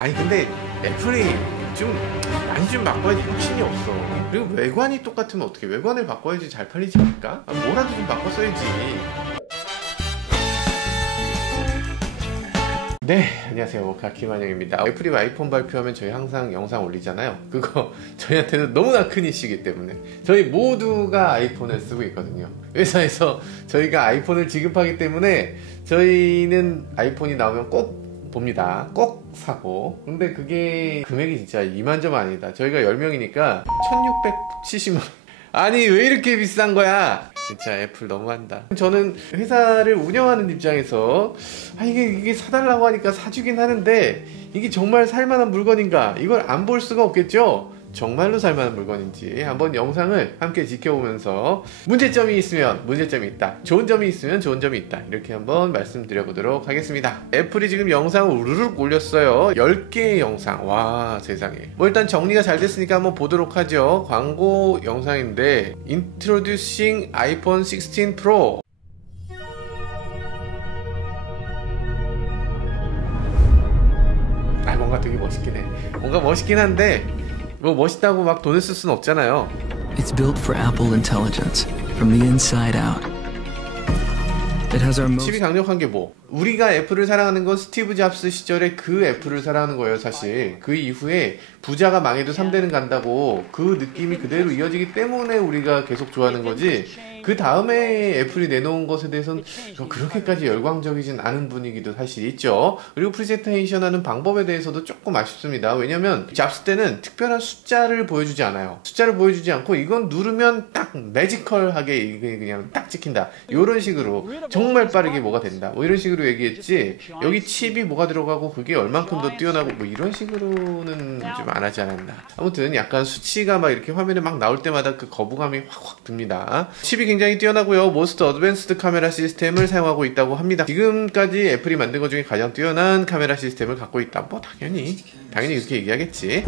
아니 근데 애플이 좀 많이 좀 바꿔야지 혁신이 없어. 그리고 외관이 똑같으면 어떻게, 외관을 바꿔야지 잘 팔리지 않을까? 뭐라도 좀 바꿨어야지. 네, 안녕하세요. 가키만영입니다. 애플이 아이폰 발표하면 저희 항상 영상 올리잖아요. 그거 저희한테는 너무나 큰 이슈이기 때문에 저희 모두가 아이폰을 쓰고 있거든요. 회사에서 저희가 아이폰을 지급하기 때문에 저희는 아이폰이 나오면 꼭 봅니다. 꼭 사고. 근데 그게 금액이 진짜 이만저만 아니다. 저희가 10명이니까 1670만. 아니 왜 이렇게 비싼 거야? 진짜 애플 너무한다. 저는 회사를 운영하는 입장에서 이게 사달라고 하니까 사주긴 하는데 이게 정말 살만한 물건인가? 이걸 안 볼 수가 없겠죠? 정말로 살만한 물건인지 한번 영상을 함께 지켜보면서 문제점이 있으면 문제점이 있다, 좋은 점이 있으면 좋은 점이 있다, 이렇게 한번 말씀드려보도록 하겠습니다. 애플이 지금 영상을 우르륵 올렸어요. 10개의 영상. 와 세상에. 뭐 일단 정리가 잘 됐으니까 한번 보도록 하죠. 광고 영상인데 Introducing iPhone 16 Pro. 뭔가 되게 멋있긴 해. 뭔가 멋있긴 한데 뭐 멋있다고 막 돈을 쓸 수는 없잖아요. It's built for Apple intelligence from the inside out. It has our most... 칩이 강력한 게 뭐? 우리가 애플을 사랑하는 건 스티브 잡스 시절에 그 애플을 사랑하는 거예요. 사실 그 이후에 부자가 망해도 3대는 간다고 그 느낌이 그대로 이어지기 때문에 우리가 계속 좋아하는 거지, 그 다음에 애플이 내놓은 것에 대해서는 그렇게까지 열광적이진 않은 분위기도 사실 있죠. 그리고 프레젠테이션 하는 방법에 대해서도 조금 아쉽습니다. 왜냐면 잡스 때는 특별한 숫자를 보여주지 않아요. 숫자를 보여주지 않고 이건 누르면 딱 매지컬하게 이게 그냥 딱 찍힌다, 이런 식으로 정말 빠르게 뭐가 된다, 뭐 이런 식으로 얘기했지, 여기 칩이 뭐가 들어가고 그게 얼만큼 더 뛰어나고 뭐 이런 식으로는 좀 안 하지 않았나. 아무튼 약간 수치가 막 이렇게 화면에 막 나올 때마다 그 거부감이 확 듭니다. 칩이 굉장히 뛰어나고요. 모스트 어드밴스드 카메라 시스템을 사용하고 있다고 합니다. 지금까지 애플이 만든 것 중에 가장 뛰어난 카메라 시스템을 갖고 있다. 뭐 당연히 이렇게 얘기하겠지.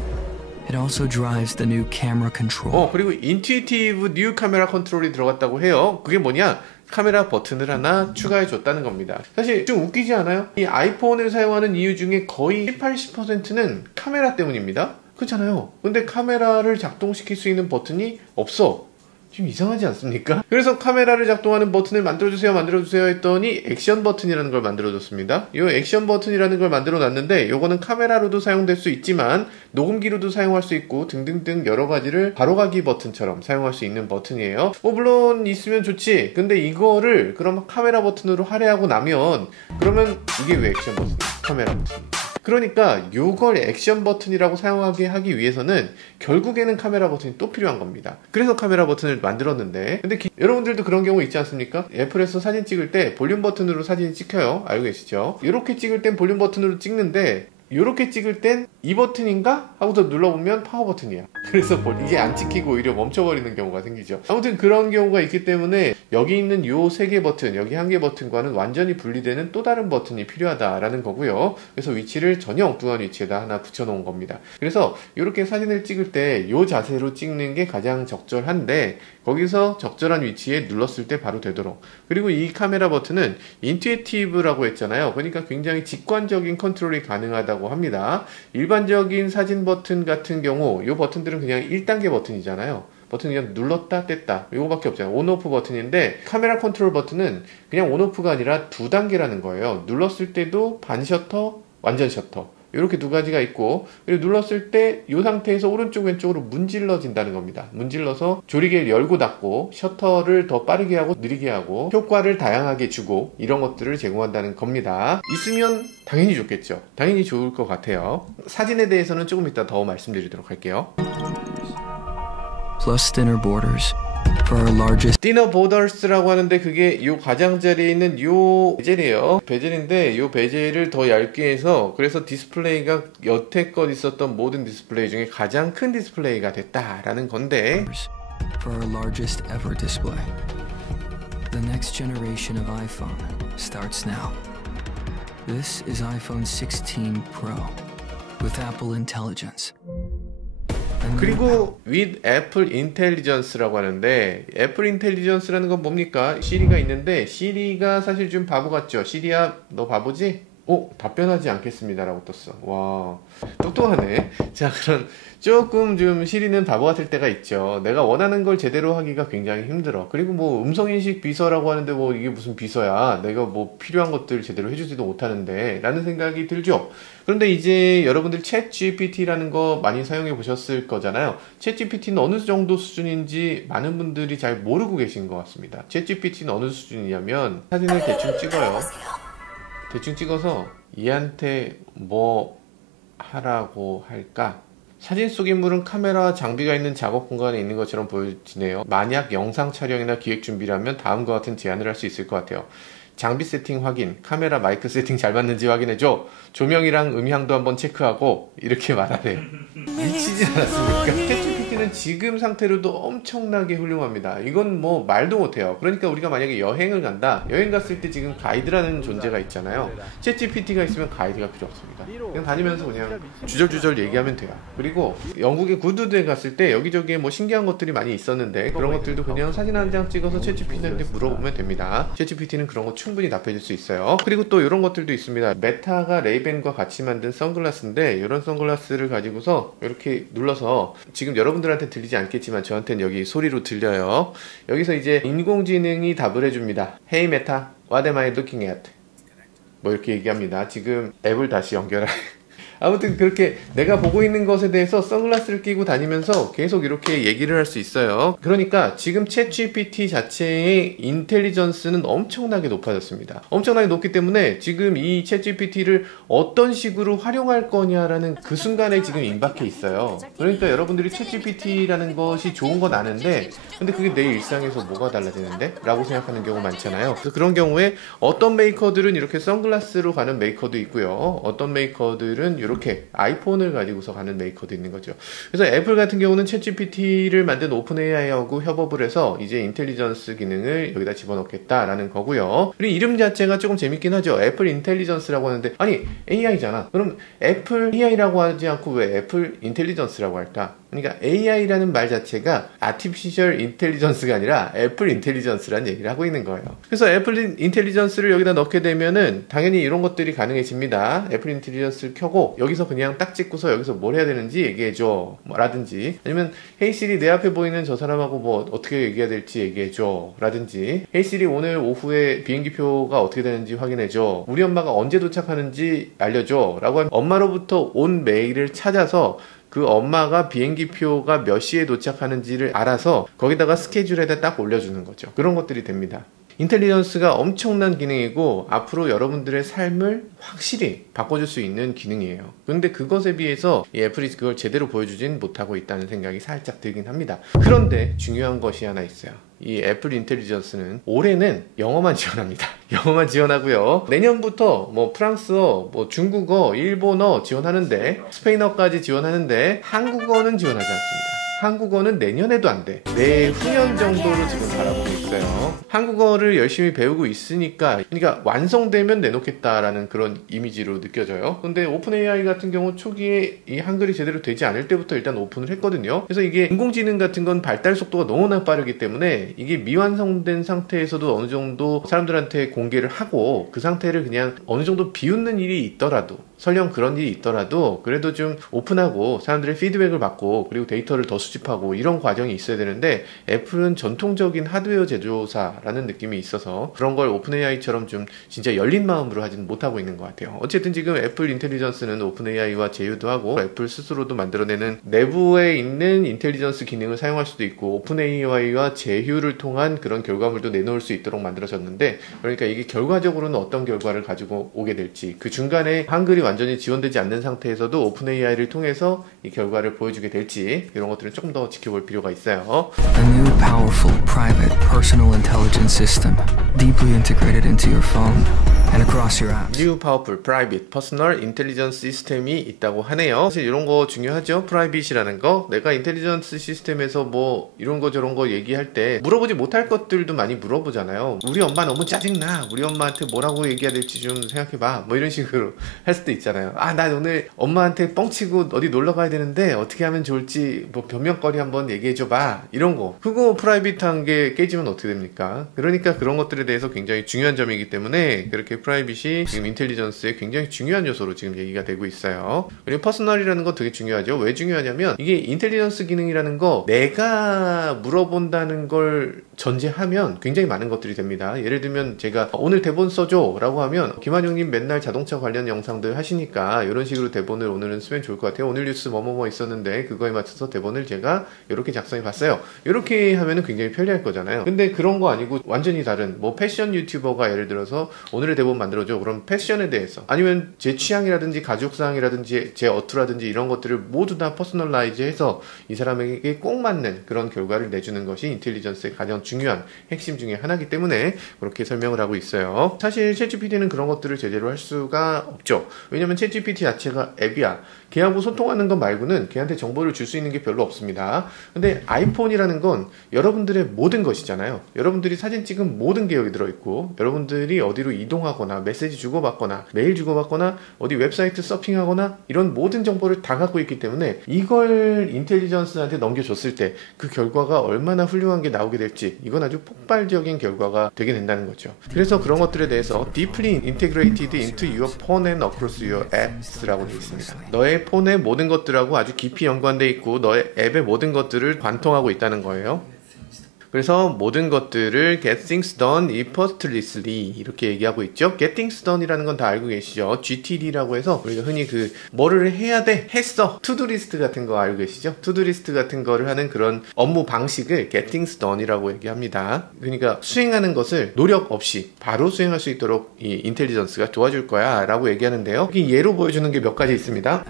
It also drives the new camera control. 그리고 인투이티브 뉴 카메라 컨트롤이 들어갔다고 해요. 그게 뭐냐? 카메라 버튼을 하나 추가해 줬다는 겁니다. 사실 좀 웃기지 않아요? 이 아이폰을 사용하는 이유 중에 거의 70~80%는 카메라 때문입니다. 그렇잖아요. 근데 카메라를 작동시킬 수 있는 버튼이 없어. 좀 이상하지 않습니까? 그래서 카메라를 작동하는 버튼을 만들어주세요 했더니 액션 버튼이라는 걸 만들어줬습니다. 이 액션 버튼이라는 걸 만들어놨는데 요거는 카메라로도 사용될 수 있지만 녹음기로도 사용할 수 있고 등등등 여러 가지를 바로가기 버튼처럼 사용할 수 있는 버튼이에요. 물론 있으면 좋지. 근데 이거를 그럼 카메라 버튼으로 할애하고 나면 그러면 이게 왜 액션 버튼이야? 카메라 버튼. 그러니까 요걸 액션 버튼이라고 사용하게 하기 위해서는 결국에는 카메라 버튼이 또 필요한 겁니다. 그래서 카메라 버튼을 만들었는데, 근데 여러분들도 그런 경우 있지 않습니까? 애플에서 사진 찍을 때 볼륨 버튼으로 사진이 찍혀요. 알고 계시죠? 이렇게 찍을 땐 볼륨 버튼으로 찍는데 이렇게 찍을 땐 이 버튼인가? 하고서 눌러보면 파워 버튼이야. 그래서 이게 안 찍히고 오히려 멈춰버리는 경우가 생기죠. 아무튼 그런 경우가 있기 때문에 여기 있는 요 3개 버튼, 여기 1개 버튼과는 완전히 분리되는 또 다른 버튼이 필요하다라는 거고요. 그래서 위치를 전혀 엉뚱한 위치에다 하나 붙여놓은 겁니다. 그래서 이렇게 사진을 찍을 때 요 자세로 찍는 게 가장 적절한데 거기서 적절한 위치에 눌렀을 때 바로 되도록. 그리고 이 카메라 버튼은 인투이티브라고 했잖아요. 그러니까 굉장히 직관적인 컨트롤이 가능하다고 합니다. 일반적인 사진 버튼 같은 경우 이 버튼들은 그냥 1단계 버튼이잖아요. 버튼 그냥 눌렀다 뗐다 이거밖에 없잖아요. 온오프 버튼인데 카메라 컨트롤 버튼은 그냥 온오프가 아니라 2단계라는 거예요. 눌렀을 때도 반 셔터, 완전 셔터, 이렇게 두 가지가 있고, 그리고 눌렀을 때 이 상태에서 오른쪽 왼쪽으로 문질러진다는 겁니다. 문질러서 조리개를 열고 닫고 셔터를 더 빠르게 하고 느리게 하고 효과를 다양하게 주고 이런 것들을 제공한다는 겁니다. 있으면 당연히 좋겠죠. 당연히 좋을 것 같아요. 사진에 대해서는 조금 이따 더 말씀드리도록 할게요. Plus thinner borders for our largest. Thinner borders라고 하는데 그게 요 가장자리에 있는 요 베젤이에요. 베젤인데 요 베젤을 더 얇게 해서 그래서 디스플레이가 여태껏 있었던 모든 디스플레이 중에 가장 큰 디스플레이가 됐다라는 건데, For our largest ever display. The next generation of iPhone starts now. This is iPhone 16 Pro with Apple Intelligence. 그리고 with Apple Intelligence라고 하는데, 애플 인텔리전스라는 건 뭡니까? 시리가 있는데 시리가 사실 좀 바보 같죠? 시리야 너 바보지? 답변하지 않겠습니다 라고 떴어. 와, 똑똑하네. 자, 그럼 조금 좀 시리는 바보 같을 때가 있죠. 내가 원하는 걸 제대로 하기가 굉장히 힘들어. 그리고 뭐 음성인식 비서라고 하는데 뭐 이게 무슨 비서야, 내가 뭐 필요한 것들 제대로 해주지도 못하는데 라는 생각이 들죠. 그런데 이제 여러분들 챗 GPT라는 거 많이 사용해 보셨을 거잖아요. 챗 GPT는 어느 정도 수준인지 많은 분들이 잘 모르고 계신 것 같습니다. 챗 GPT는 어느 수준이냐면, 사진을 대충 찍어요. 대충 찍어서 얘한테 뭐 하라고 할까? 사진 속 인물은 카메라 장비가 있는 작업 공간에 있는 것처럼 보여지네요. 만약 영상 촬영이나 기획 준비라면 다음과 같은 제안을 할 수 있을 것 같아요. 장비 세팅 확인, 카메라 마이크 세팅 잘 맞는지 확인해줘, 조명이랑 음향도 한번 체크하고, 이렇게 말하래요. 미치지 않았습니까? 챗GPT는 지금 상태로도 엄청나게 훌륭합니다. 이건 뭐 말도 못해요. 그러니까 우리가 만약에 여행을 간다, 여행 갔을 때 지금 가이드라는 존재가 있잖아요. 챗GPT가 있으면 가이드가 필요 없습니다. 그냥 다니면서 그냥 주절주절 얘기하면 돼요. 그리고 영국의 구두드에 갔을 때 여기저기에 뭐 신기한 것들이 많이 있었는데, 그런 것들도 그냥 사진 한 장 찍어서 챗GPT한테 물어보면 됩니다. 챗GPT는 그런 거 충분히 답해줄 수 있어요. 그리고 또 이런 것들도 있습니다. 메타가 레이벤과 같이 만든 선글라스인데, 이런 선글라스를 가지고서 이렇게 눌러서, 지금 여러분들한테 들리지 않겠지만 저한테는 여기 소리로 들려요. 여기서 이제 인공지능이 답을 해줍니다. Hey Meta, what am I looking at? 뭐 이렇게 얘기합니다. 지금 앱을 다시 연결해. 아무튼 그렇게 내가 보고 있는 것에 대해서 선글라스를 끼고 다니면서 계속 이렇게 얘기를 할 수 있어요. 그러니까 지금 챗GPT 자체의 인텔리전스는 엄청나게 높아졌습니다. 엄청나게 높기 때문에 지금 이 챗GPT를 어떤 식으로 활용할 거냐라는 그 순간에 지금 임박해 있어요. 그러니까 여러분들이 챗GPT라는 것이 좋은 건 아는데, 근데 그게 내 일상에서 뭐가 달라지는데? 라고 생각하는 경우 많잖아요. 그래서 그런 경우에 어떤 메이커들은 이렇게 선글라스로 가는 메이커도 있고요. 어떤 메이커들은 이렇게 아이폰을 가지고서 가는 메이커도 있는 거죠. 그래서 애플 같은 경우는 챗GPT를 만든 오픈AI하고 협업을 해서 이제 인텔리전스 기능을 여기다 집어넣겠다라는 거고요. 그리고 이름 자체가 조금 재밌긴 하죠. 애플 인텔리전스라고 하는데, 아니 AI잖아. 그럼 애플 AI라고 하지 않고 왜 애플 인텔리전스라고 할까? 그러니까 AI라는 말 자체가 아티피셜 인텔리전스가 아니라 애플 인텔리전스라는 얘기를 하고 있는 거예요. 그래서 애플 인텔리전스를 여기다 넣게 되면은 당연히 이런 것들이 가능해집니다. 애플 인텔리전스를 켜고 여기서 그냥 딱 찍고서 여기서 뭘 해야 되는지 얘기해줘 라든지, 아니면 헤이 시리 내 앞에 보이는 저 사람하고 뭐 어떻게 얘기해야 될지 얘기해줘 라든지, 헤이 시리 오늘 오후에 비행기표가 어떻게 되는지 확인해줘, 우리 엄마가 언제 도착하는지 알려줘 라고 하면 엄마로부터 온 메일을 찾아서 그 엄마가 비행기표가 몇 시에 도착하는지를 알아서 거기다가 스케줄에다 딱 올려주는 거죠. 그런 것들이 됩니다. 인텔리전스가 엄청난 기능이고 앞으로 여러분들의 삶을 확실히 바꿔줄 수 있는 기능이에요. 그런데 그것에 비해서 이 애플이 그걸 제대로 보여주진 못하고 있다는 생각이 살짝 들긴 합니다. 그런데 중요한 것이 하나 있어요. 이 애플 인텔리전스는 올해는 영어만 지원합니다. 영어만 지원하고요. 내년부터 뭐 프랑스어, 뭐 중국어, 일본어 지원하는데, 스페인어까지 지원하는데 한국어는 지원하지 않습니다. 한국어는 내년에도 안 돼. 내후년 정도로 지금 바라보고 있어요. 한국어를 열심히 배우고 있으니까, 그러니까 완성되면 내놓겠다라는 그런 이미지로 느껴져요. 근데 오픈AI 같은 경우 초기에 이 한글이 제대로 되지 않을 때부터 일단 오픈을 했거든요. 그래서 이게 인공지능 같은 건 발달 속도가 너무나 빠르기 때문에 이게 미완성된 상태에서도 어느 정도 사람들한테 공개를 하고, 그 상태를 그냥 어느 정도 비웃는 일이 있더라도, 설령 그런 일이 있더라도 그래도 좀 오픈하고 사람들의 피드백을 받고 그리고 데이터를 더 수집하고 이런 과정이 있어야 되는데, 애플은 전통적인 하드웨어 제조사라는 느낌이 있어서 그런 걸 오픈AI처럼 좀 진짜 열린 마음으로 하지는 못하고 있는 것 같아요. 어쨌든 지금 애플 인텔리전스는 오픈AI와 제휴도 하고 애플 스스로도 만들어내는 내부에 있는 인텔리전스 기능을 사용할 수도 있고, 오픈AI와 제휴를 통한 그런 결과물도 내놓을 수 있도록 만들어졌는데, 그러니까 이게 결과적으로는 어떤 결과를 가지고 오게 될지, 그 중간에 한글이 완전히 지원되지 않는 상태에서도 오픈AI를 통해서 이 결과를 보여주게 될지, 이런 것들은 조금 더 지켜볼 필요가 있어요. A new powerful private personal intelligence system deeply integrated into your phone and across your apps. New Powerful Private Personal Intelligence 시스템이 있다고 하네요. 사실 이런 거 중요하죠. 프라이빗이라는 거. 내가 인텔리전스 시스템에서 뭐 이런 거 저런 거 얘기할 때 물어보지 못할 것들도 많이 물어보잖아요. 우리 엄마 너무 짜증나. 우리 엄마한테 뭐라고 얘기해야 될지 좀 생각해봐. 뭐 이런 식으로 할 수도 있잖아요. 아, 나 오늘 엄마한테 뻥치고 어디 놀러 가야 되는데 어떻게 하면 좋을지 뭐 변명거리 한번 얘기해줘봐. 이런 거. 그거 프라이빗한 게 깨지면 어떻게 됩니까? 그러니까 그런 것들에 대해서 굉장히 중요한 점이기 때문에 그렇게 이렇게 프라이빗이 지금 인텔리전스의 굉장히 중요한 요소로 지금 얘기가 되고 있어요. 그리고 퍼스널이라는 거 되게 중요하죠. 왜 중요하냐면 이게 인텔리전스 기능이라는 거 내가 물어본다는 걸 전제하면 굉장히 많은 것들이 됩니다. 예를 들면 제가 오늘 대본 써줘 라고 하면 김한용님 맨날 자동차 관련 영상들 하시니까 이런 식으로 대본을 오늘은 쓰면 좋을 것 같아요. 오늘 뉴스 뭐뭐뭐 있었는데 그거에 맞춰서 대본을 제가 이렇게 작성해 봤어요. 이렇게 하면은 굉장히 편리할 거잖아요. 근데 그런 거 아니고 완전히 다른 뭐 패션 유튜버가 예를 들어서 오늘의 대본 만들어줘. 그럼 패션에 대해서 아니면 제 취향이라든지 가족사항이라든지 제 어투라든지 이런 것들을 모두 다 퍼스널라이즈 해서 이 사람에게 꼭 맞는 그런 결과를 내주는 것이 인텔리전스의 가장 중요한 핵심 중에 하나이기 때문에 그렇게 설명을 하고 있어요. 사실 챗GPT는 그런 것들을 제대로 할 수가 없죠. 왜냐면 챗GPT 자체가 앱이야. 걔하고 소통하는 것 말고는 걔한테 정보를 줄 수 있는 게 별로 없습니다. 근데 아이폰이라는 건 여러분들의 모든 것이잖아요. 여러분들이 사진 찍은 모든 게 여기 들어있고 여러분들이 어디로 이동하거나 메시지 주고받거나 메일 주고받거나 어디 웹사이트 서핑하거나 이런 모든 정보를 다 갖고 있기 때문에 이걸 인텔리전스한테 넘겨줬을 때 그 결과가 얼마나 훌륭한 게 나오게 될지 이건 아주 폭발적인 결과가 되게 된다는 거죠. 그래서 그런 것들에 대해서 Deeply Integrated into your phone and across your apps 라고 되어 있습니다. 너의 폰의 모든 것들하고 아주 깊이 연관되어 있고 너의 앱의 모든 것들을 관통하고 있다는 거예요. 그래서 모든 것들을 get things done effortlessly 이렇게 얘기하고 있죠. get things done이라는 건 다 알고 계시죠. GTD라고 해서 우리가 흔히 그 뭐를 해야 돼 했어 투두 리스트 같은 거 알고 계시죠. 투두 리스트 같은 거를 하는 그런 업무 방식을 get things done이라고 얘기합니다. 그러니까 수행하는 것을 노력 없이 바로 수행할 수 있도록 이 인텔리전스가 도와줄 거야 라고 얘기하는데요. 여기 예로 보여주는 게 몇 가지 있습니다.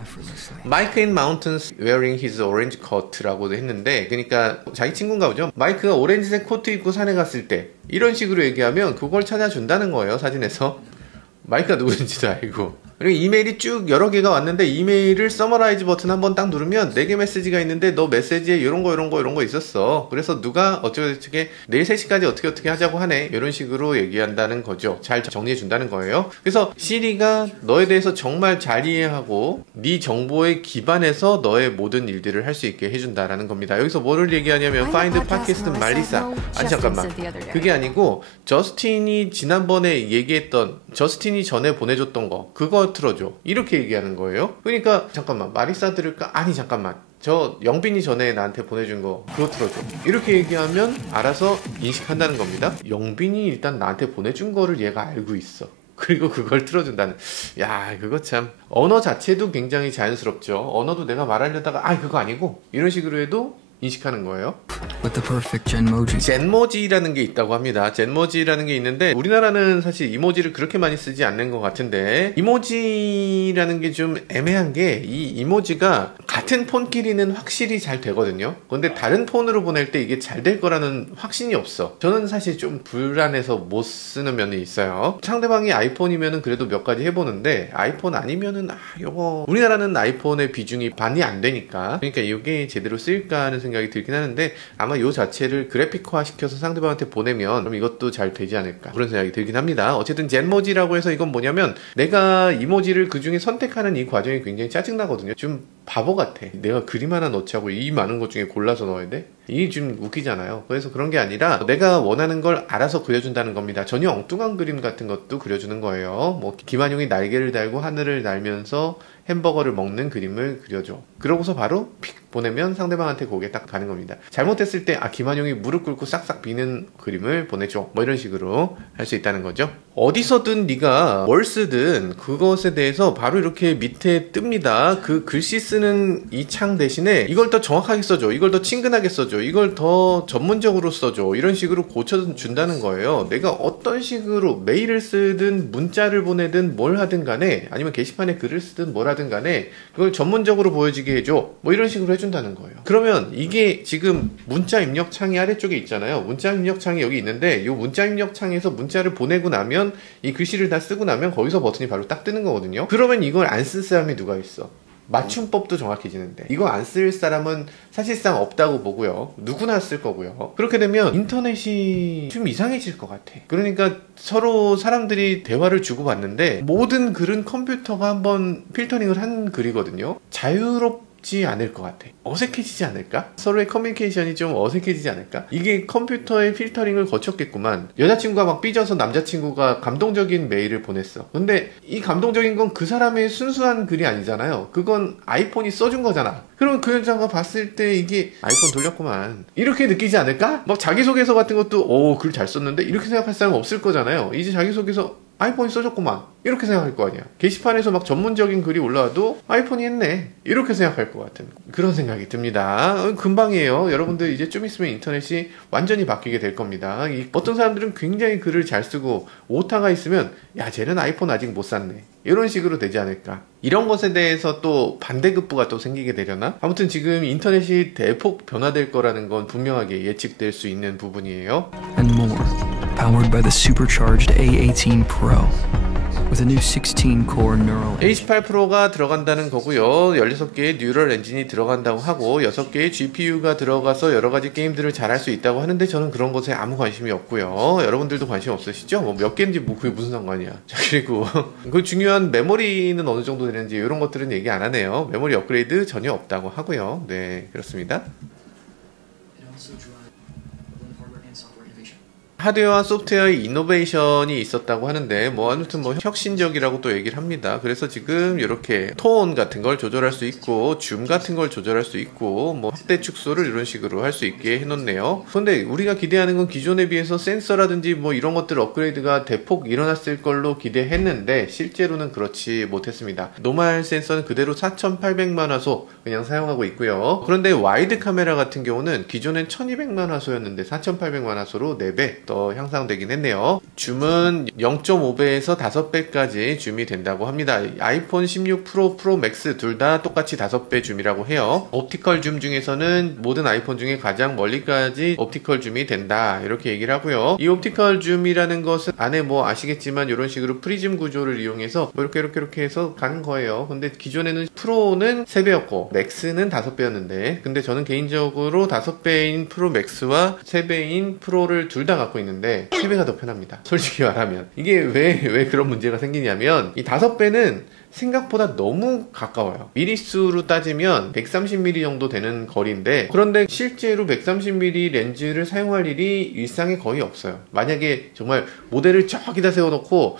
Mike in mountains wearing his orange coat라고도 했는데 그러니까 자기 친구인가 보죠. 마이크가 오렌지색 코트 입고 산에 갔을 때 이런 식으로 얘기하면 그걸 찾아준다는 거예요. 사진에서 마이크가 누구인지도 알고. 그리고 이메일이 쭉 여러 개가 왔는데 이메일을 서머라이즈 버튼 한번 딱 누르면 4개 메시지가 있는데 너 메시지에 이런 거 있었어. 그래서 누가 어쩌게 내일 3시까지 어떻게 하자고 하네. 이런 식으로 얘기한다는 거죠. 잘 정리해 준다는 거예요. 그래서 시리가 너에 대해서 정말 잘 이해하고 네 정보에 기반해서 너의 모든 일들을 할 수 있게 해준다라는 겁니다. 여기서 뭐를 얘기하냐면 Find Podcast 말리사. 아니 잠깐만. 그게 아니고 저스틴이 지난번에 얘기했던 저스틴이 전에 보내줬던 거 그거 틀어줘 이렇게 얘기하는 거예요. 그러니까 잠깐만 마리사 들을까? 아니 잠깐만 저 영빈이 전에 나한테 보내준 거 그거 틀어줘 이렇게 얘기하면 알아서 인식한다는 겁니다. 영빈이 일단 나한테 보내준 거를 얘가 알고 있어. 그리고 그걸 틀어준다는. 야 그거 참 언어 자체도 굉장히 자연스럽죠. 언어도 내가 말하려다가 그거 아니고 이런 식으로 해도 인식하는 거예요. With the perfect Genmoji. 젠모지라는 게 있다고 합니다. 젠모지라는 게 있는데 우리나라는 사실 이모지를 그렇게 많이 쓰지 않는 것 같은데 이모지라는 게 좀 애매한 게 이 이모지가 같은 폰끼리는 확실히 잘 되거든요. 근데 다른 폰으로 보낼 때 이게 잘 될 거라는 확신이 없어. 저는 사실 좀 불안해서 못 쓰는 면이 있어요. 상대방이 아이폰이면은 그래도 몇 가지 해보는데 아이폰 아니면은 요거 우리나라는 아이폰의 비중이 반이 안 되니까 그러니까 이게 제대로 쓰일까 하는 생각이 들긴 하는데 아마 요 자체를 그래픽화 시켜서 상대방한테 보내면 그럼 이것도 잘 되지 않을까 그런 생각이 들긴 합니다. 어쨌든 젠모지라고 해서 이건 뭐냐면 내가 이모지를 그 중에 선택하는 이 과정이 굉장히 짜증나거든요. 좀 바보 같아. 내가 그림 하나 넣자고 이 많은 것 중에 골라서 넣어야 돼? 이게 좀 웃기잖아요. 그래서 그런 게 아니라 내가 원하는 걸 알아서 그려준다는 겁니다. 전혀 엉뚱한 그림 같은 것도 그려주는 거예요. 뭐 김한용이 날개를 달고 하늘을 날면서 햄버거를 먹는 그림을 그려줘. 그러고서 바로 픽 보내면 상대방한테 그게 딱 가는 겁니다. 잘못했을 때 김한용이 무릎 꿇고 싹싹 비는 그림을 보내줘. 뭐 이런 식으로 할 수 있다는 거죠. 어디서든 네가 뭘 쓰든 그것에 대해서 바로 이렇게 밑에 뜹니다. 그 글씨 쓰는 이 창 대신에 이걸 더 정확하게 써줘. 이걸 더 친근하게 써줘. 이걸 더 전문적으로 써줘. 이런 식으로 고쳐준다는 거예요. 내가 어떤 식으로 메일을 쓰든 문자를 보내든 뭘 하든 간에 아니면 게시판에 글을 쓰든 뭘 하든 간에 그걸 전문적으로 보여지게 해줘. 뭐 이런 식으로 해준다는 거예요. 그러면 이게 지금 문자 입력 창이 아래쪽에 있잖아요. 문자 입력 창이 여기 있는데 이 문자 입력 창에서 문자를 보내고 나면 이 글씨를 다 쓰고 나면 거기서 버튼이 바로 딱 뜨는 거거든요. 그러면 이걸 안 쓸 사람이 누가 있어? 맞춤법도 정확해지는데 이거 안 쓸 사람은 사실상 없다고 보고요. 누구나 쓸 거고요. 그렇게 되면 인터넷이 좀 이상해질 것 같아. 그러니까 서로 사람들이 대화를 주고받는데 모든 글은 컴퓨터가 한번 필터링을 한 글이거든요. 자유롭 쉽지 않을 것 같아. 어색해지지 않을까? 서로의 커뮤니케이션이 좀 어색해지지 않을까? 이게 컴퓨터의 필터링을 거쳤겠구만. 여자친구가 막 삐져서 남자친구가 감동적인 메일을 보냈어. 근데 이 감동적인 건 그 사람의 순수한 글이 아니잖아요. 그건 아이폰이 써준 거잖아. 그럼 그 여자가 봤을 때 이게 아이폰 돌렸구만, 이렇게 느끼지 않을까? 막 자기소개서 같은 것도 글 잘 썼는데 이렇게 생각할 사람 없을 거잖아요. 이제 자기소개서 아이폰이 써줬구만, 이렇게 생각할 거 아니야. 게시판에서 막 전문적인 글이 올라와도 아이폰이 했네, 이렇게 생각할 것 같은 그런 생각이 듭니다. 금방이에요. 여러분들 이제 좀 있으면 인터넷이 완전히 바뀌게 될 겁니다. 어떤 사람들은 굉장히 글을 잘 쓰고 오타가 있으면 야, 쟤는 아이폰 아직 못 샀네, 이런 식으로 되지 않을까. 이런 것에 대해서 또 반대급부가 또 생기게 되려나? 아무튼 지금 인터넷이 대폭 변화될 거라는 건 분명하게 예측될 수 있는 부분이에요. And more, powered by the supercharged A18 Pro. With a new 16-core neural A18 Pro가 들어간다는 거고요. 16개의 뉴럴 엔진이 들어간다고 하고 6개의 GPU가 들어가서 여러가지 게임들을 잘할 수 있다고 하는데 저는 그런 것에 아무 관심이 없고요. 여러분들도 관심 없으시죠? 뭐 몇 개인지 뭐 그게 무슨 상관이야. 자, 그리고 그 중요한 메모리는 어느 정도 되는지 이런 것들은 얘기 안 하네요. 메모리 업그레이드 전혀 없다고 하고요. 네, 그렇습니다. 하드웨어와 소프트웨어의 이노베이션이 있었다고 하는데 뭐 아무튼 뭐 혁신적이라고 또 얘기를 합니다. 그래서 지금 이렇게 톤 같은 걸 조절할 수 있고 줌 같은 걸 조절할 수 있고 뭐 확대 축소를 이런 식으로 할 수 있게 해놓네요. 그런데 우리가 기대하는 건 기존에 비해서 센서라든지 뭐 이런 것들 업그레이드가 대폭 일어났을 걸로 기대했는데 실제로는 그렇지 못했습니다. 노멀 센서는 그대로 4800만 화소 그냥 사용하고 있고요. 그런데 와이드 카메라 같은 경우는 기존엔 1200만 화소였는데 4800만 화소로 4배 더 향상되긴 했네요. 줌은 0.5배에서 5배까지 줌이 된다고 합니다. 아이폰 16 프로, 프로 맥스 둘 다 똑같이 5배 줌이라고 해요. 옵티컬 줌 중에서는 모든 아이폰 중에 가장 멀리까지 옵티컬 줌이 된다, 이렇게 얘기를 하고요. 이 옵티컬 줌이라는 것은 안에 뭐 아시겠지만 이런 식으로 프리즘 구조를 이용해서 뭐 이렇게 해서 가는 거예요. 근데 기존에는 프로는 3배였고 맥스는 5배였는데 근데 저는 개인적으로 5배인 프로 맥스와 3배인 프로를 둘 다 갖고 있는데 3배가 더 편합니다. 솔직히 말하면 이게 왜 그런 문제가 생기냐면 이 5배는 생각보다 너무 가까워요. 미리수로 따지면 130mm 정도 되는 거리인데 그런데 실제로 130mm 렌즈를 사용할 일이 일상에 거의 없어요. 만약에 정말 모델을 저기다 세워놓고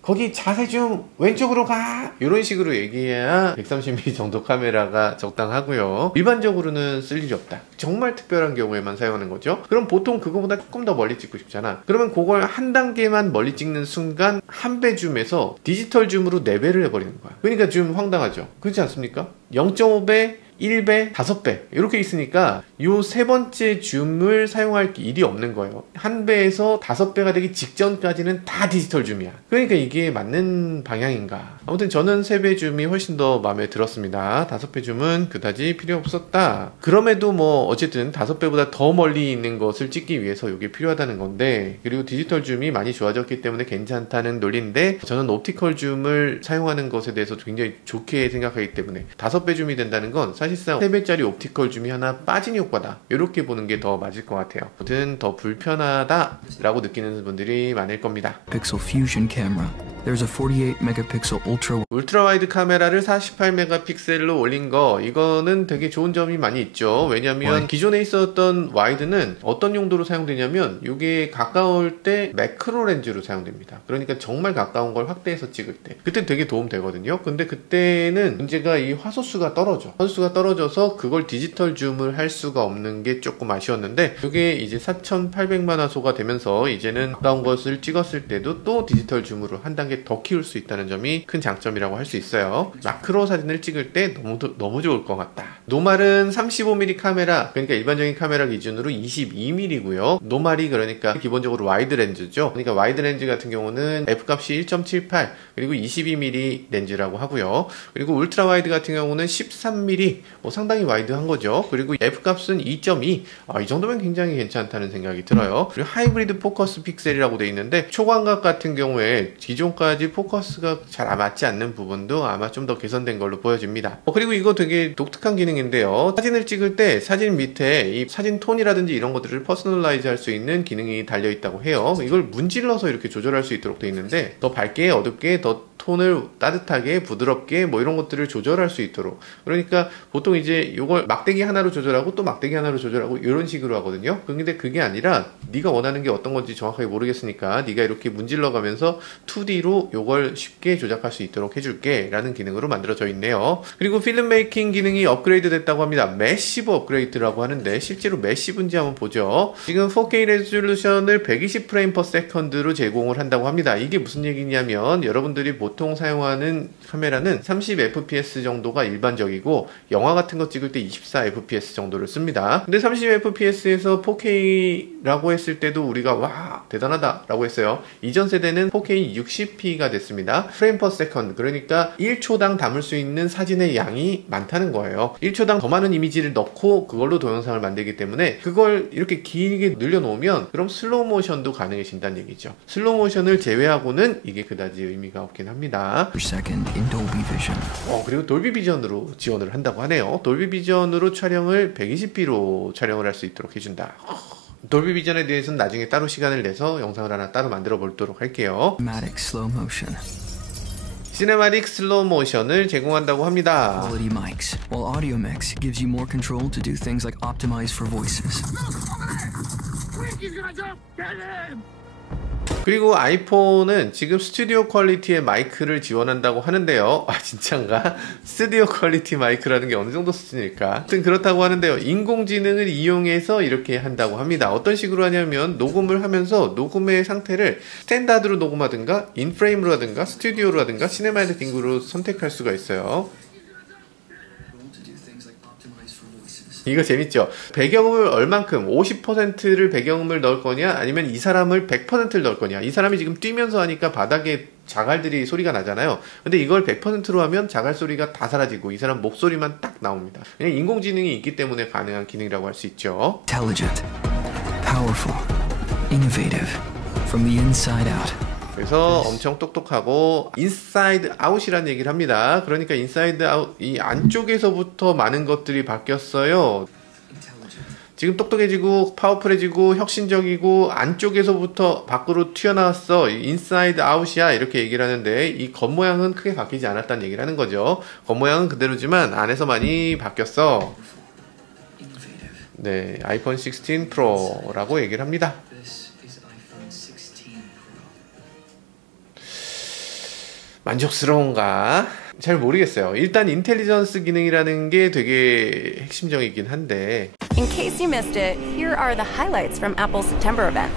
거기 자세 좀 왼쪽으로 가, 이런 식으로 얘기해야 130mm 정도 카메라가 적당하고요. 일반적으로는 쓸 일이 없다. 정말 특별한 경우에만 사용하는 거죠. 그럼 보통 그거보다 조금 더 멀리 찍고 싶잖아. 그러면 그걸 한 단계만 멀리 찍는 순간 한 배 줌에서 디지털 줌으로 4배를 해버리는 거야. 그러니까 좀 황당하죠. 그렇지 않습니까? 0.5배 1배, 5배 이렇게 있으니까 요 세 번째 줌을 사용할 일이 없는 거예요. 한 배에서 5배가 되기 직전까지는 다 디지털 줌이야. 그러니까 이게 맞는 방향인가? 아무튼 저는 3배 줌이 훨씬 더 마음에 들었습니다. 5배 줌은 그다지 필요 없었다. 그럼에도 뭐 어쨌든 5배보다 더 멀리 있는 것을 찍기 위해서 이게 필요하다는 건데, 그리고 디지털 줌이 많이 좋아졌기 때문에 괜찮다는 논리인데 저는 옵티컬 줌을 사용하는 것에 대해서 굉장히 좋게 생각하기 때문에 5배 줌이 된다는 건 사실상 3배짜리 옵티컬 줌이 하나 빠진 효과다, 이렇게 보는 게 더 맞을 것 같아요. 아무튼 더 불편하다 라고 느끼는 분들이 많을 겁니다. Pixel Fusion camera. There's a 48 megapixel 울트라 와이드 카메라를 48메가픽셀로 올린 거, 이거는 되게 좋은 점이 많이 있죠. 왜냐면 기존에 있었던 와이드는 어떤 용도로 사용되냐면 이게 가까울 때 매크로 렌즈로 사용됩니다. 그러니까 정말 가까운 걸 확대해서 찍을 때 그때 되게 도움 되거든요. 근데 그때는 문제가 이 화소수가 떨어져서 그걸 디지털 줌을 할 수가 없는 게 조금 아쉬웠는데, 이게 이제 4800만 화소가 되면서 이제는 가까운 것을 찍었을 때도 또 디지털 줌으로 한 단계 더 키울 수 있다는 점이 큰 장점이라고 할 수 있어요. 마크로 사진을 찍을 때 너무 좋을 것 같다. 노멀은 35mm 카메라, 그러니까 일반적인 카메라 기준으로 22mm고요. 노멀이 그러니까 기본적으로 와이드 렌즈죠. 그러니까 와이드 렌즈 같은 경우는 F값이 1.78 그리고 22mm 렌즈라고 하고요. 그리고 울트라 와이드 같은 경우는 13mm, 상당히 와이드한 거죠. 그리고 F값은 2.2, 이 정도면 굉장히 괜찮다는 생각이 들어요. 그리고 하이브리드 포커스 픽셀이라고 되어 있는데 초광각 같은 경우에 기존까지 포커스가 잘 맞지 않는 부분도 아마 좀 더 개선된 걸로 보여집니다. 그리고 이거 되게 독특한 기능인데요. 사진을 찍을 때 사진 밑에 이 사진 톤이라든지 이런 것들을 퍼스널라이즈 할 수 있는 기능이 달려 있다고 해요. 이걸 문질러서 이렇게 조절할 수 있도록 되어 있는데 더 밝게, 어둡게, 더 톤을 따뜻하게 부드럽게 뭐 이런 것들을 조절할 수 있도록. 그러니까 보통 이제 이걸 막대기 하나로 조절하고 또 막대기 하나로 조절하고 이런 식으로 하거든요. 근데 그게 아니라 네가 원하는 게 어떤 건지 정확하게 모르겠으니까 네가 이렇게 문질러 가면서 2D로 이걸 쉽게 조작할 수 있도록 해줄게 라는 기능으로 만들어져 있네요. 그리고 필름 메이킹 기능이 업그레이드 됐다고 합니다. 매시브 업그레이드라고 하는데 실제로 매시브인지 한번 보죠. 지금 4K 레졸루션을 120프레임 per second로 제공을 한다고 합니다. 이게 무슨 얘기냐면 여러분들이 보통 사용하는 카메라는 30fps 정도가 일반적이고 영화 같은 거 찍을 때 24fps 정도를 씁니다. 근데 30fps에서 4K라고 했을 때도 우리가 와 대단하다 라고 했어요. 이전 세대는 4K 60p가 됐습니다. 프레임 per second, 그러니까 1초당 담을 수 있는 사진의 양이 많다는 거예요. 1초당 더 많은 이미지를 넣고 그걸로 동영상을 만들기 때문에 그걸 이렇게 길게 늘려놓으면 그럼 슬로우 모션도 가능해진다는 얘기죠. 슬로우 모션을 제외하고는 이게 그다지 의미가 없긴 합니다. 그리고 돌비 비전으로 지원을 한다고 하네요. 돌비 비전으로 촬영을 120p로 촬영을 할 수 있도록 해준다. 돌비 비전에 대해서는 나중에 따로 시간을 내서 영상을 하나 따로 만들어 보도록 할게요. 시네마틱 슬로우 모션을 제공한다고 합니다. Quality mics, while Audio Mix gives you more control to do things like optimize for voices. 그리고 아이폰은 지금 스튜디오 퀄리티의 마이크를 지원한다고 하는데요. 아 진짠가? 스튜디오 퀄리티 마이크라는 게 어느 정도 수준일까? 하여튼 그렇다고 하는데요. 인공지능을 이용해서 이렇게 한다고 합니다. 어떤 식으로 하냐면 녹음을 하면서 녹음의 상태를 스탠다드로 녹음하든가 인프레임으로 하든가 스튜디오로 하든가 시네마틱으로 선택할 수가 있어요. 이거 재밌죠? 배경음을 얼만큼 50%를 배경음을 넣을 거냐 아니면 이 사람을 100%를 넣을 거냐. 이 사람이 지금 뛰면서 하니까 바닥에 자갈들이 소리가 나잖아요. 근데 이걸 100%로 하면 자갈 소리가 다 사라지고 이 사람 목소리만 딱 나옵니다. 그냥 인공지능이 있기 때문에 가능한 기능이라고 할 수 있죠. Intelligent, powerful, innovative, from the inside out. 그래서 엄청 똑똑하고 인사이드 아웃이라는 얘기를 합니다. 그러니까 인사이드 아웃, 이 안쪽에서부터 많은 것들이 바뀌었어요. 지금 똑똑해지고 파워풀해지고 혁신적이고 안쪽에서부터 밖으로 튀어나왔어. 인사이드 아웃이야 이렇게 얘기를 하는데 이 겉모양은 크게 바뀌지 않았다는 얘기를 하는 거죠. 겉모양은 그대로지만 안에서 많이 바뀌었어. 네, 아이폰 16 프로라고 얘기를 합니다. 만족스러운가? 잘 모르겠어요. 일단 인텔리전스 기능이라는 게 되게 핵심적이긴 한데 In case you missed it, here are the highlights from Apple's September event.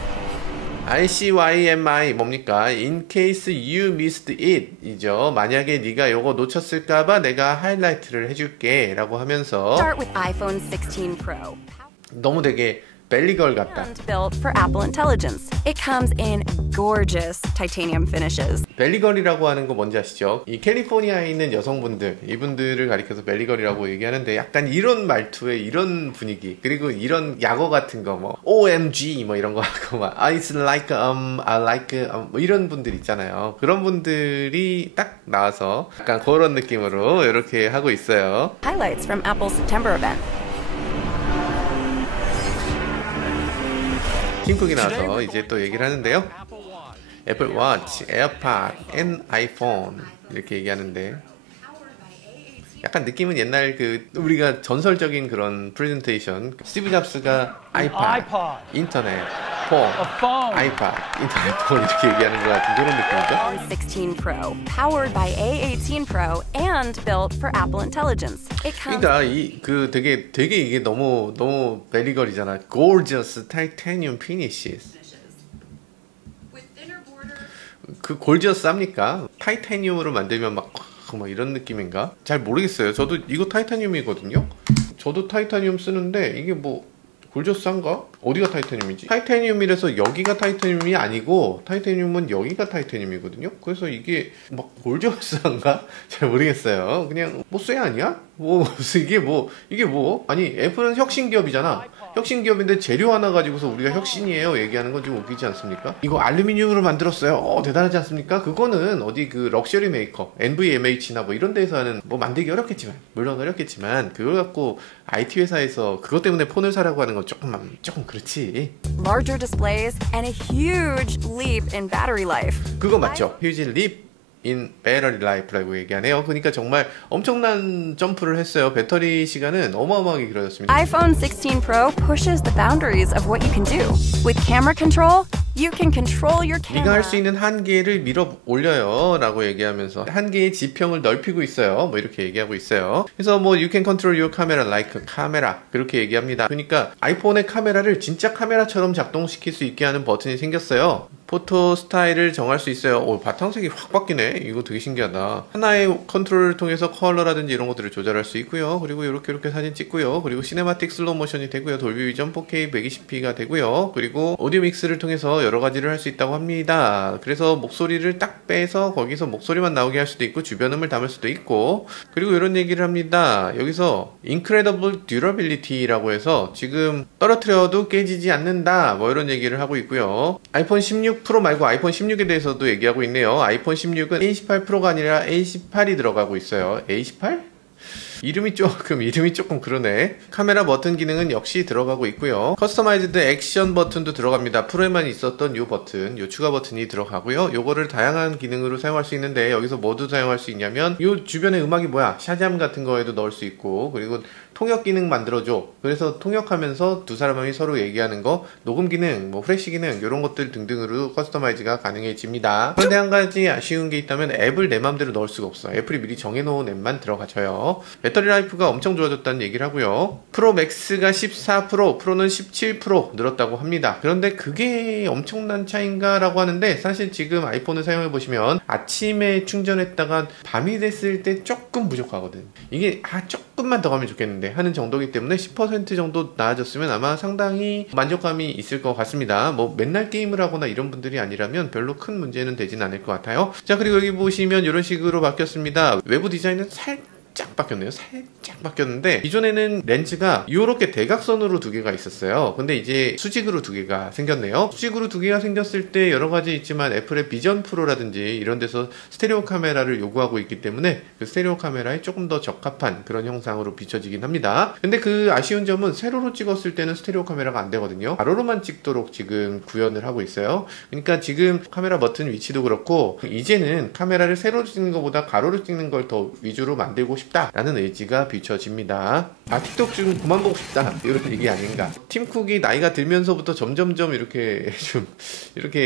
ICYMI 뭡니까? In case you missed it 이죠. 만약에 네가 요거 놓쳤을까봐 내가 하이라이트를 해줄게 라고 하면서 Start with iPhone 16 Pro. 너무 되게 벨리걸 같다. And built for Apple Intelligence. It comes in gorgeous titanium finishes. 벨리걸이라고 하는 거 뭔지 아시죠? 이 캘리포니아에 있는 여성분들, 이분들을 가리켜서 벨리걸이라고 얘기하는데 약간 이런 말투의 이런 분위기, 그리고 이런 약어 같은 거 뭐 OMG 뭐 이런 거 하고 막 It's like I like 뭐 이런 분들 있잖아요. 그런 분들이 딱 나와서 약간 그런 느낌으로 이렇게 하고 있어요. Highlights from Apple's September event. 팀쿡이 나와서 이제 또 얘기를 하는데요. 애플 워치, 에어팟, 앤 아이폰 이렇게 얘기하는데 약간 느낌은 옛날 그 우리가 전설적인 그런 프레젠테이션 스티브 잡스가 아이팟, 인터넷, 폰, 아이팟, 인터넷, 폰 이렇게 얘기하는 것 같은 그런 느낌이죠. 16 Pro, powered by A18 Pro and built for Apple Intelligence. It comes 그러니까 이 그 되게 이게 너무 베리걸이잖아. Gorgeous titanium finishes. 그 골지어스 쌉니까? 타이타늄으로 만들면 막 이런 느낌인가? 잘 모르겠어요. 저도 이거 타이타늄이거든요. 저도 타이타늄 쓰는데 이게 뭐 골지어스인가? 어디가 타이타늄이지? 타이타늄이라서 여기가 타이타늄이 아니고 타이타늄은 여기가 타이타늄이거든요. 그래서 이게 막 골지어스인가? 잘 모르겠어요. 그냥 뭐 쇠 아니야? 뭐 이게 뭐 아니 애플은 혁신기업이잖아. 혁신기업인데 재료 하나 가지고서 우리가 혁신이에요 얘기하는 건 좀 웃기지 않습니까? 이거 알루미늄으로 만들었어요. 대단하지 않습니까? 그거는 어디 그 럭셔리 메이커 NVMH나 뭐 이런 데서 하는 뭐 만들기 어렵겠지만 물론 어렵겠지만 그걸 갖고 IT 회사에서 그것 때문에 폰을 사라고 하는 건 조금 그렇지. larger displays and a huge leap in battery life. 그거 맞죠? 휴지 립 in battery life라고 얘기하네요. 그러니까 정말 엄청난 점프를 했어요. 배터리 시간은 어마어마하게 길어졌습니다. iPhone 16 Pro pushes the boundaries of what you can do. With camera control, you can control your camera. 네가 할 수 있는 한계를 밀어 올려요 라고 얘기하면서 한계의 지평을 넓히고 있어요. 뭐 이렇게 얘기하고 있어요. 그래서 뭐 you can control your camera like a camera 그렇게 얘기합니다. 그러니까 아이폰의 카메라를 진짜 카메라처럼 작동시킬 수 있게 하는 버튼이 생겼어요. 포토 스타일을 정할 수 있어요. 오, 바탕색이 확 바뀌네. 이거 되게 신기하다. 하나의 컨트롤을 통해서 컬러라든지 이런 것들을 조절할 수 있고요. 그리고 이렇게 사진 찍고요. 그리고 시네마틱 슬로우 모션이 되고요. 돌비 비전 4K 120p가 되고요. 그리고 오디오 믹스를 통해서 여러 가지를 할 수 있다고 합니다. 그래서 목소리를 딱 빼서 거기서 목소리만 나오게 할 수도 있고 주변 음을 담을 수도 있고 그리고 이런 얘기를 합니다. 여기서 Incredible Durability라고 해서 지금 떨어뜨려도 깨지지 않는다. 뭐 이런 얘기를 하고 있고요. 아이폰 16 프로 말고 아이폰 16에 대해서도 얘기하고 있네요. 아이폰 16은 A18 프로가 아니라 A18이 들어가고 있어요. A18? 이름이 조금 그러네. 카메라 버튼 기능은 역시 들어가고 있고요. 커스터마이즈드 액션 버튼도 들어갑니다. 프로에만 있었던 요 버튼, 요 추가 버튼이 들어가고요. 요거를 다양한 기능으로 사용할 수 있는데 여기서 뭐도 사용할 수 있냐면 요 주변에 음악이 뭐야? 샤잠 같은 거에도 넣을 수 있고 그리고 통역 기능 만들어줘. 그래서 통역하면서 두 사람이 서로 얘기하는 거, 녹음 기능, 뭐 프레시 기능 이런 것들 등등으로 커스터마이즈가 가능해집니다. 그런데 한 가지 아쉬운 게 있다면 앱을 내 맘대로 넣을 수가 없어. 애플이 미리 정해놓은 앱만 들어가져요. 배터리 라이프가 엄청 좋아졌다는 얘기를 하고요. 프로 맥스가 14 프로, 프로는 17 프로 늘었다고 합니다. 그런데 그게 엄청난 차이인가 라고 하는데 사실 지금 아이폰을 사용해 보시면 아침에 충전했다가 밤이 됐을 때 조금 부족하거든. 이게 조금만 더 가면 좋겠는데 하는 정도이기 때문에 10% 정도 나아졌으면 아마 상당히 만족감이 있을 것 같습니다. 뭐 맨날 게임을 하거나 이런 분들이 아니라면 별로 큰 문제는 되진 않을 것 같아요. 자, 그리고 여기 보시면 이런 식으로 바뀌었습니다. 외부 디자인은 살짝 바뀌었네요. 살짝 바뀌었는데 기존에는 렌즈가 이렇게 대각선으로 두 개가 있었어요. 근데 이제 수직으로 두 개가 생겼네요. 수직으로 두 개가 생겼을 때 여러 가지 있지만 애플의 비전 프로라든지 이런 데서 스테레오 카메라를 요구하고 있기 때문에 그 스테레오 카메라에 조금 더 적합한 그런 형상으로 비춰지긴 합니다. 근데 그 아쉬운 점은 세로로 찍었을 때는 스테레오 카메라가 안 되거든요. 가로로만 찍도록 지금 구현을 하고 있어요. 그러니까 지금 카메라 버튼 위치도 그렇고 이제는 카메라를 세로로 찍는 것보다 가로로 찍는 걸 더 위주로 만들고 싶다라는 의지가 비춰집니다. 틱톡 좀 그만 보고 싶다 이런 얘기 아닌가. 팀 쿡이 나이가 들면서부터 점점점 이렇게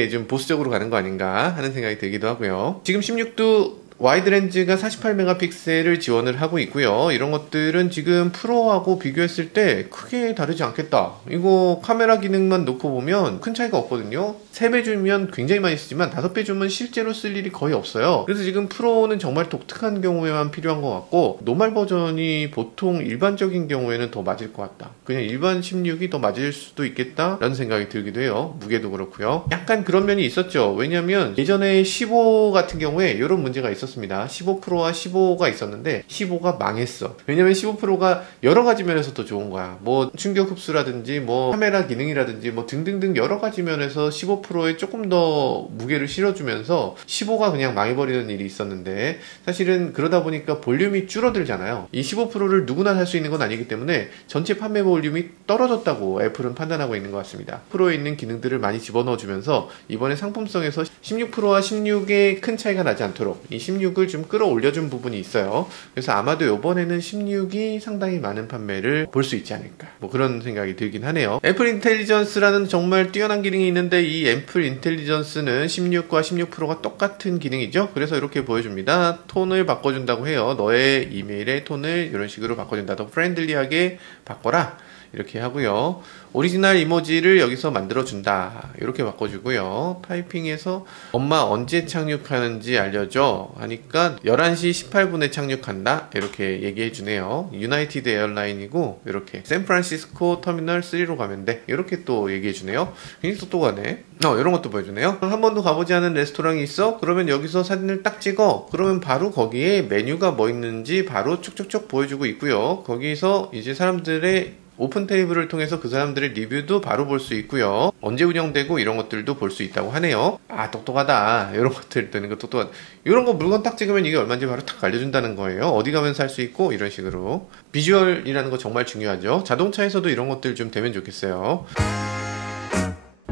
좀 보수적으로 가는 거 아닌가 하는 생각이 들기도 하고요. 지금 16도 와이드 렌즈가 48메가픽셀을 지원을 하고 있고요. 이런 것들은 지금 프로하고 비교했을 때 크게 다르지 않겠다. 이거 카메라 기능만 놓고 보면 큰 차이가 없거든요. 3배 주면 굉장히 많이 쓰지만 5배 주면 실제로 쓸 일이 거의 없어요. 그래서 지금 프로는 정말 독특한 경우에만 필요한 것 같고 노멀 버전이 보통 일반적인 경우에는 더 맞을 것 같다. 그냥 일반 16이 더 맞을 수도 있겠다 라는 생각이 들기도 해요. 무게도 그렇고요. 약간 그런 면이 있었죠. 왜냐면 예전에 15 같은 경우에 이런 문제가 있었습니다. 15 프로와 15가 있었는데 15가 망했어. 왜냐면 15 프로가 여러 가지 면에서 더 좋은 거야. 뭐 충격 흡수라든지 뭐 카메라 기능이라든지 뭐 등등등 여러 가지 면에서 15 프로에 조금 더 무게를 실어주면서 15가 그냥 망해버리는 일이 있었는데 사실은 그러다 보니까 볼륨이 줄어들잖아요. 이 15 프로를 누구나 살 수 있는 건 아니기 때문에 전체 판매 볼륨이 떨어졌다고 애플은 판단하고 있는 것 같습니다. 프로에 있는 기능들을 많이 집어넣어주면서 이번에 상품성에서 16 프로와 16에 큰 차이가 나지 않도록 이 16을 좀 끌어올려준 부분이 있어요. 그래서 아마도 이번에는 16이 상당히 많은 판매를 볼 수 있지 않을까 뭐 그런 생각이 들긴 하네요. 애플 인텔리전스라는 정말 뛰어난 기능이 있는데 이 애플 인텔리전스는 16과 16 프로가 똑같은 기능이죠. 그래서 이렇게 보여줍니다. 톤을 바꿔준다고 해요. 너의 이메일의 톤을 이런 식으로 바꿔준다. 더 프렌들리하게 바꿔라 이렇게 하고요. 오리지널 이모지를 여기서 만들어준다 이렇게 바꿔주고요. 타이핑에서 엄마 언제 착륙하는지 알려줘 하니까 11시 18분에 착륙한다 이렇게 얘기해주네요. 유나이티드 에어라인이고 이렇게 샌프란시스코 터미널 3로 가면 돼 이렇게 또 얘기해주네요. 굉장히 똑똑하네. 이런 것도 보여주네요. 한 번도 가보지 않은 레스토랑이 있어? 그러면 여기서 사진을 딱 찍어. 그러면 바로 거기에 메뉴가 뭐 있는지 바로 쭉쭉쭉 보여주고 있고요. 거기서 이제 사람들의 오픈 테이블을 통해서 그 사람들의 리뷰도 바로 볼 수 있고요. 언제 운영되고 이런 것들도 볼 수 있다고 하네요. 똑똑하다. 이런 것들 뜨는 거 똑똑하다. 이런 거 물건 딱 찍으면 이게 얼마인지 바로 딱 알려준다는 거예요. 어디 가면 살 수 있고 이런 식으로. 비주얼이라는 거 정말 중요하죠. 자동차에서도 이런 것들 좀 되면 좋겠어요.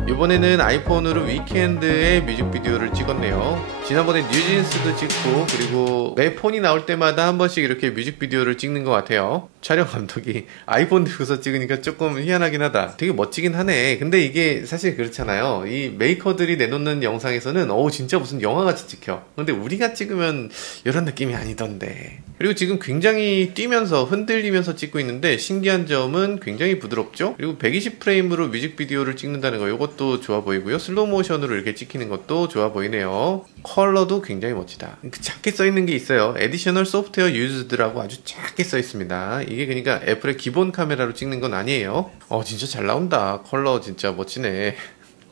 이번에는 아이폰으로 위켄드의 뮤직비디오를 찍었네요. 지난번에 뉴진스도 찍고 그리고 매 폰이 나올 때마다 한 번씩 이렇게 뮤직비디오를 찍는 것 같아요. 촬영 감독이 아이폰 들고서 찍으니까 조금 희한하긴 하다. 되게 멋지긴 하네. 근데 이게 사실 그렇잖아요. 이 메이커들이 내놓는 영상에서는 진짜 무슨 영화같이 찍혀. 근데 우리가 찍으면 이런 느낌이 아니던데. 그리고 지금 굉장히 뛰면서 흔들리면서 찍고 있는데 신기한 점은 굉장히 부드럽죠. 그리고 120프레임으로 뮤직비디오를 찍는다는 거 이것도 좋아 보이고요. 슬로우 모션으로 이렇게 찍히는 것도 좋아 보이네요. 컬러도 굉장히 멋지다. 작게 써있는 게 있어요. Additional Software Used라고 아주 작게 써있습니다. 이게 그러니까 애플의 기본 카메라로 찍는 건 아니에요. 진짜 잘 나온다. 컬러 진짜 멋지네.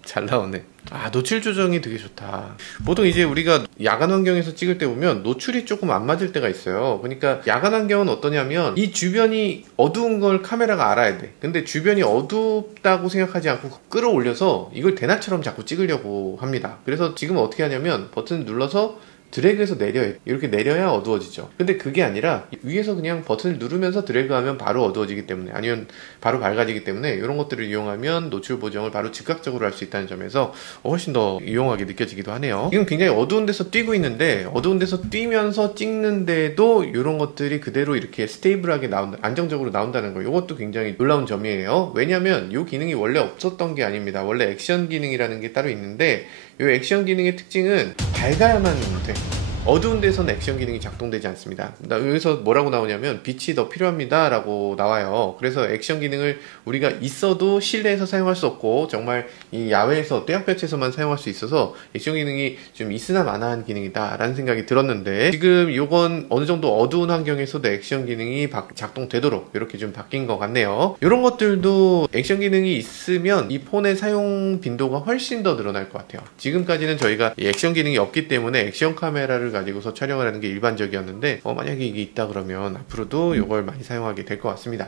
잘 나오네. 노출 조정이 되게 좋다. 보통 이제 우리가 야간 환경에서 찍을 때 보면 노출이 조금 안 맞을 때가 있어요. 그러니까 야간 환경은 어떠냐면 이 주변이 어두운 걸 카메라가 알아야 돼. 근데 주변이 어둡다고 생각하지 않고 끌어올려서 이걸 대낮처럼 자꾸 찍으려고 합니다. 그래서 지금 어떻게 하냐면 버튼을 눌러서 드래그해서 내려요. 이렇게 내려야 어두워지죠. 근데 그게 아니라 위에서 그냥 버튼을 누르면서 드래그하면 바로 어두워지기 때문에, 아니면 바로 밝아지기 때문에 이런 것들을 이용하면 노출 보정을 바로 즉각적으로 할 수 있다는 점에서 훨씬 더 유용하게 느껴지기도 하네요. 지금 굉장히 어두운 데서 뛰고 있는데 어두운 데서 뛰면서 찍는데도 이런 것들이 그대로 이렇게 스테이블하게 나온다, 안정적으로 나온다는 거, 이것도 굉장히 놀라운 점이에요. 왜냐하면 이 기능이 원래 없었던 게 아닙니다. 원래 액션 기능이라는 게 따로 있는데 이 액션 기능의 특징은 밝아야만 돼. 어두운 데서는 액션 기능이 작동되지 않습니다. 여기서 뭐라고 나오냐면 빛이 더 필요합니다 라고 나와요. 그래서 액션 기능을 우리가 있어도 실내에서 사용할 수 없고 정말 이 야외에서 떼약볕에서만 사용할 수 있어서 액션 기능이 좀 있으나 마나한 기능이다 라는 생각이 들었는데, 지금 이건 어느 정도 어두운 환경에서도 액션 기능이 작동되도록 이렇게 좀 바뀐 것 같네요. 이런 것들도 액션 기능이 있으면 이 폰의 사용 빈도가 훨씬 더 늘어날 것 같아요. 지금까지는 저희가 이 액션 기능이 없기 때문에 액션 카메라를 가지고서 촬영을 하는 게 일반적이었는데 만약에 이게 있다 그러면 앞으로도 이걸 많이 사용하게 될 것 같습니다.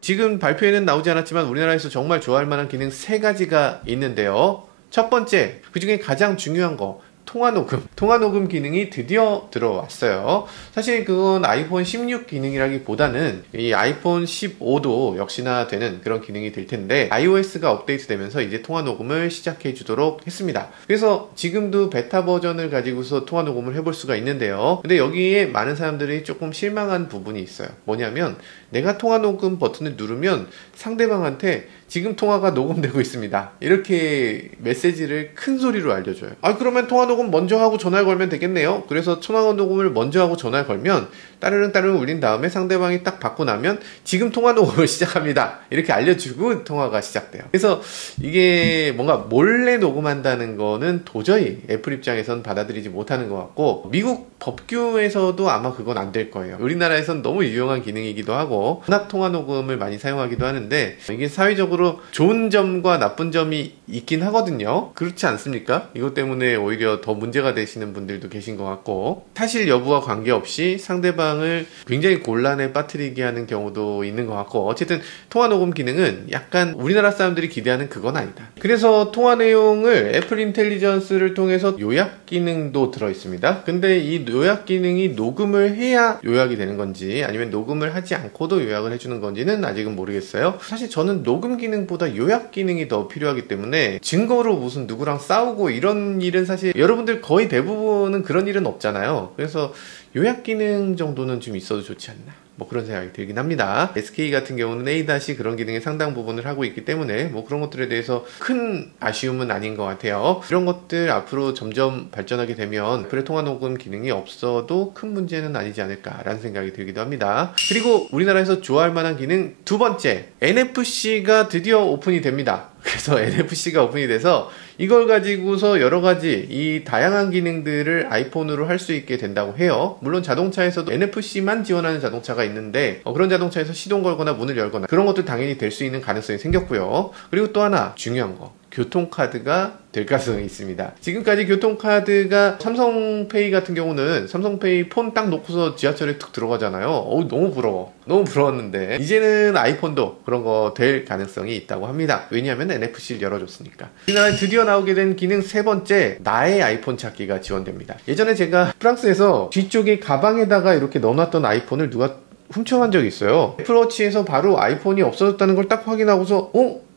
지금 발표에는 나오지 않았지만 우리나라에서 정말 좋아할 만한 기능 3가지가 있는데요. 첫 번째, 그 중에 가장 중요한 거, 통화 녹음 기능이 드디어 들어왔어요. 사실 그건 아이폰 16 기능이라기보다는 이 아이폰 15도 역시나 되는 그런 기능이 될 텐데, iOS가 업데이트 되면서 이제 통화 녹음을 시작해 주도록 했습니다. 그래서 지금도 베타 버전을 가지고서 통화 녹음을 해볼 수가 있는데요. 근데 여기에 많은 사람들이 조금 실망한 부분이 있어요. 뭐냐면 내가 통화 녹음 버튼을 누르면 상대방한테 지금 통화가 녹음되고 있습니다, 이렇게 메시지를 큰 소리로 알려줘요. 그러면 통화 녹음 먼저 하고 전화를 걸면 되겠네요. 그래서 통화 녹음을 먼저 하고 전화를 걸면 따르릉 울린 다음에 상대방이 딱 받고 나면 지금 통화 녹음을 시작합니다, 이렇게 알려주고 통화가 시작돼요. 그래서 이게 뭔가 몰래 녹음한다는 거는 도저히 애플 입장에선 받아들이지 못하는 것 같고, 미국 법규에서도 아마 그건 안 될 거예요. 우리나라에선 너무 유용한 기능이기도 하고 워낙 통화 녹음을 많이 사용하기도 하는데, 이게 사회적으로 좋은 점과 나쁜 점이 있긴 하거든요. 그렇지 않습니까? 이것 때문에 오히려 더 문제가 되시는 분들도 계신 것 같고, 사실 여부와 관계없이 상대방을 굉장히 곤란에 빠뜨리게 하는 경우도 있는 것 같고, 어쨌든 통화 녹음 기능은 약간 우리나라 사람들이 기대하는 그건 아니다. 그래서 통화 내용을 애플 인텔리전스를 통해서 요약 기능도 들어있습니다. 근데 이 요약 기능이 녹음을 해야 요약이 되는 건지 아니면 녹음을 하지 않고도 요약을 해주는 건지는 아직은 모르겠어요. 사실 저는 녹음 기능보다 요약 기능이 더 필요하기 때문에 증거로 무슨 누구랑 싸우고 이런 일은 사실 여러분들 거의 대부분은 그런 일은 없잖아요. 그래서 요약 기능 정도는 좀 있어도 좋지 않나, 그런 생각이 들긴 합니다. SK 같은 경우는 A- 그런 기능의 상당 부분을 하고 있기 때문에 그런 것들에 대해서 큰 아쉬움은 아닌 것 같아요. 이런 것들 앞으로 점점 발전하게 되면 애플의 통화 녹음 기능이 없어도 큰 문제는 아니지 않을까라는 생각이 들기도 합니다. 그리고 우리나라에서 좋아할 만한 기능 두 번째, NFC가 드디어 오픈이 됩니다. 그래서 NFC가 오픈이 돼서 이걸 가지고서 여러가지 이 다양한 기능들을 아이폰으로 할 수 있게 된다고 해요. 물론 자동차에서도 NFC만 지원하는 자동차가 있는데 그런 자동차에서 시동 걸거나 문을 열거나 그런 것도 당연히 될 수 있는 가능성이 생겼고요. 그리고 또 하나 중요한 거, 교통카드가 될 가능성이 있습니다. 지금까지 교통카드가 삼성페이 같은 경우는 삼성페이 폰 딱 놓고서 지하철에 툭 들어가잖아요. 너무 부러워. 너무 부러웠는데 이제는 아이폰도 그런 거 될 가능성이 있다고 합니다. 왜냐하면 NFC를 열어줬으니까. 우리나라에 드디어 나오게 된 기능 세 번째, 나의 아이폰 찾기가 지원됩니다. 예전에 제가 프랑스에서 뒤쪽에 가방에다가 이렇게 넣어놨던 아이폰을 누가 훔쳐간 적이 있어요. 애플워치에서 바로 아이폰이 없어졌다는 걸 딱 확인하고서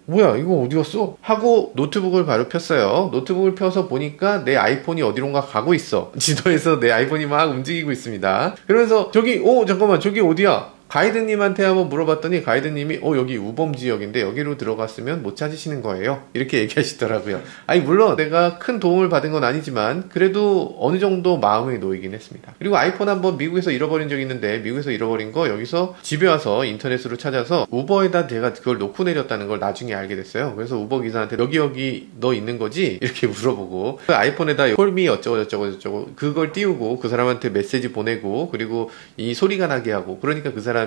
뭐야 이거 어디 갔어? 하고 노트북을 바로 폈어요. 노트북을 펴서 보니까 내 아이폰이 어디론가 가고 있어. 지도에서 내 아이폰이 막 움직이고 있습니다. 그러면서 저기 잠깐만 저기 어디야? 가이드님한테 한번 물어봤더니 가이드님이 여기 우범 지역인데 여기로 들어갔으면 못 찾으시는 거예요, 이렇게 얘기하시더라고요. 아니 물론 내가 큰 도움을 받은 건 아니지만 그래도 어느 정도 마음이 놓이긴 했습니다. 그리고 아이폰 한번 미국에서 잃어버린 적이 있는데 미국에서 잃어버린 거 여기서 집에 와서 인터넷으로 찾아서 우버에다 제가 그걸 놓고 내렸다는 걸 나중에 알게 됐어요. 그래서 우버 기사한테 여기 너 있는 거지? 이렇게 물어보고 그 아이폰에다 콜미 어쩌고 그걸 띄우고 그 사람한테 메시지 보내고 그리고 이 소리가 나게 하고, 그러니까 그 사람이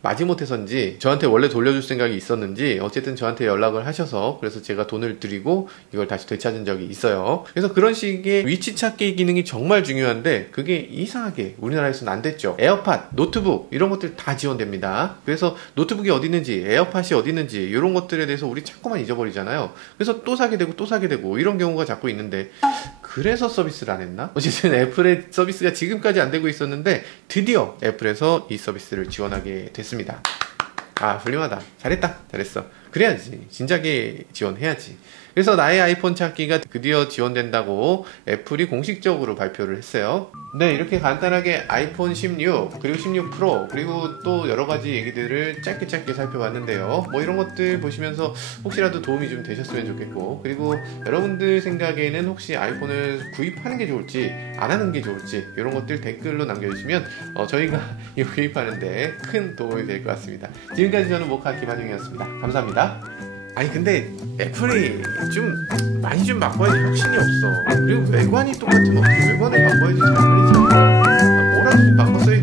마지못해서인지 저한테 원래 돌려줄 생각이 있었는지 어쨌든 저한테 연락을 하셔서 그래서 제가 돈을 드리고 이걸 다시 되찾은 적이 있어요. 그래서 그런 식의 위치 찾기 기능이 정말 중요한데 그게 이상하게 우리나라에서는 안 됐죠. 에어팟, 노트북 이런 것들 다 지원됩니다. 그래서 노트북이 어디 있는지 에어팟이 어디 있는지 이런 것들에 대해서 우리 자꾸만 잊어버리잖아요. 그래서 또 사게 되고 이런 경우가 자꾸 있는데 그래서 서비스를 안 했나? 어쨌든 애플의 서비스가 지금까지 안 되고 있었는데 드디어 애플에서 이 서비스를 지원하게 됐습니다. 훌륭하다. 잘했어. 그래야지. 진작에 지원해야지. 그래서 나의 아이폰 찾기가 드디어 지원된다고 애플이 공식적으로 발표를 했어요. 네, 이렇게 간단하게 아이폰 16 그리고 16 프로 그리고 또 여러가지 얘기들을 짧게 살펴봤는데요. 뭐 이런 것들 보시면서 혹시라도 도움이 좀 되셨으면 좋겠고, 그리고 여러분들 생각에는 혹시 아이폰을 구입하는 게 좋을지 안 하는 게 좋을지 이런 것들 댓글로 남겨주시면 저희가 이 구입하는데 큰 도움이 될 것 같습니다. 지금까지 저는 모카 김한용이었습니다. 감사합니다. 아니 근데 애플이 많이 바꿔야지 혁신이 없어. 그리고 외관이 똑같으면 어떻게 외관을 바꿔야지 잘 그리잖아. 뭐라도 바꿨어야